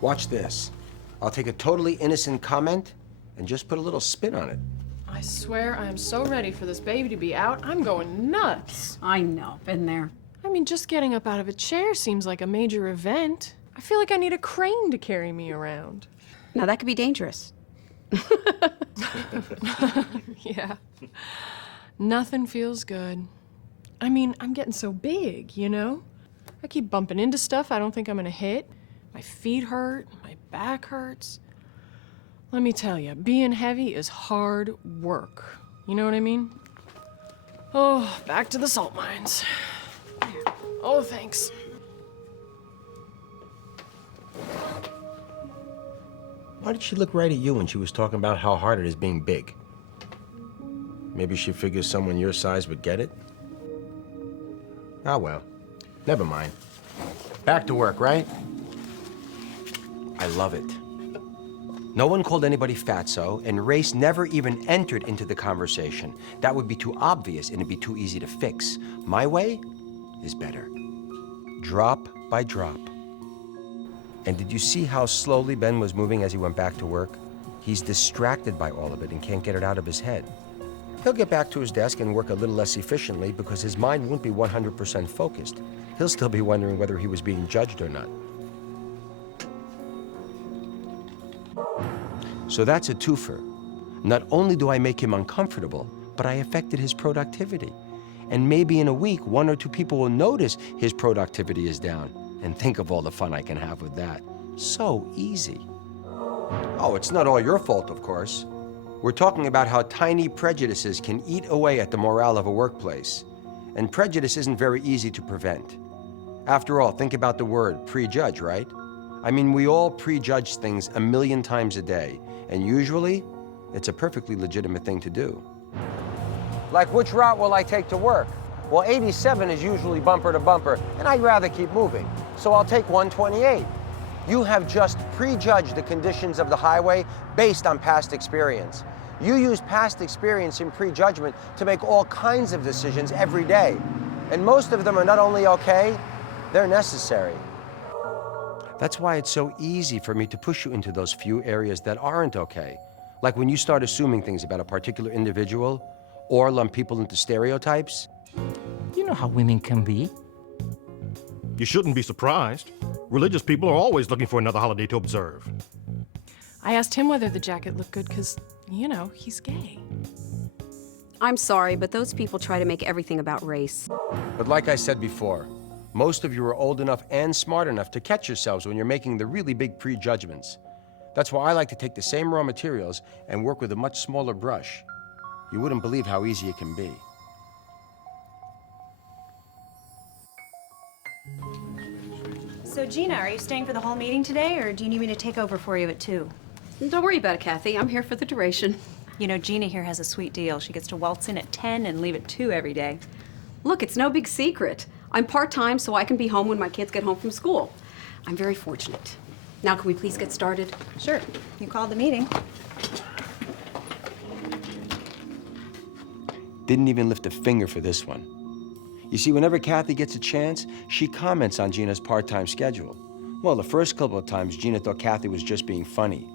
Watch this. I'll take a totally innocent comment and just put a little spin on it. I swear I am so ready for this baby to be out. I'm going nuts. I know, been there. I mean, just getting up out of a chair seems like a major event. I feel like I need a crane to carry me around. Now that could be dangerous. Yeah. Nothing feels good. I mean, I'm getting so big, you know? I keep bumping into stuff I don't think I'm gonna hit. My feet hurt, my back hurts. Let me tell you, being heavy is hard work. You know what I mean? Oh, back to the salt mines. Oh, thanks. Why did she look right at you when she was talking about how hard it is being big? Maybe she figures someone your size would get it? Ah, well, never mind. Back to work, right? I love it. No one called anybody fatso, and race never even entered into the conversation. That would be too obvious, and it'd be too easy to fix. My way is better. Drop by drop. And did you see how slowly Ben was moving as he went back to work? He's distracted by all of it and can't get it out of his head. He'll get back to his desk and work a little less efficiently because his mind won't be 100% focused. He'll still be wondering whether he was being judged or not. So that's a twofer. Not only do I make him uncomfortable, but I affected his productivity. And maybe in a week, 1 or 2 people will notice his productivity is down. And think of all the fun I can have with that. So easy. Oh, it's not all your fault, of course. We're talking about how tiny prejudices can eat away at the morale of a workplace. And prejudice isn't very easy to prevent. After all, think about the word prejudge, right? I mean, we all prejudge things a million times a day. And usually, it's a perfectly legitimate thing to do. Like, which route will I take to work? Well, 87 is usually bumper to bumper, and I'd rather keep moving. So I'll take 128. You have just prejudged the conditions of the highway based on past experience. You use past experience and prejudgment to make all kinds of decisions every day. And most of them are not only okay, they're necessary. That's why it's so easy for me to push you into those few areas that aren't okay. Like when you start assuming things about a particular individual or lump people into stereotypes. You know how women can be. You shouldn't be surprised. Religious people are always looking for another holiday to observe. I asked him whether the jacket looked good because, you know, he's gay. I'm sorry, but those people try to make everything about race. But like I said before, most of you are old enough and smart enough to catch yourselves when you're making the really big prejudgments. That's why I like to take the same raw materials and work with a much smaller brush. You wouldn't believe how easy it can be. So Gina, are you staying for the whole meeting today, or do you need me to take over for you at 2? Don't worry about it, Kathy. I'm here for the duration. You know, Gina here has a sweet deal. She gets to waltz in at 10 and leave at 2 every day. Look, it's no big secret. I'm part-time, so I can be home when my kids get home from school. I'm very fortunate. Now, can we please get started? Sure. You called the meeting. Didn't even lift a finger for this one. You see, whenever Kathy gets a chance, she comments on Gina's part-time schedule. Well, the first couple of times, Gina thought Kathy was just being funny.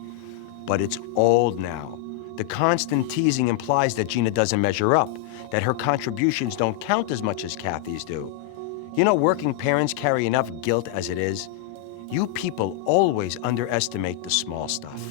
But it's old now. The constant teasing implies that Gina doesn't measure up, that her contributions don't count as much as Kathy's do. You know, working parents carry enough guilt as it is. You people always underestimate the small stuff.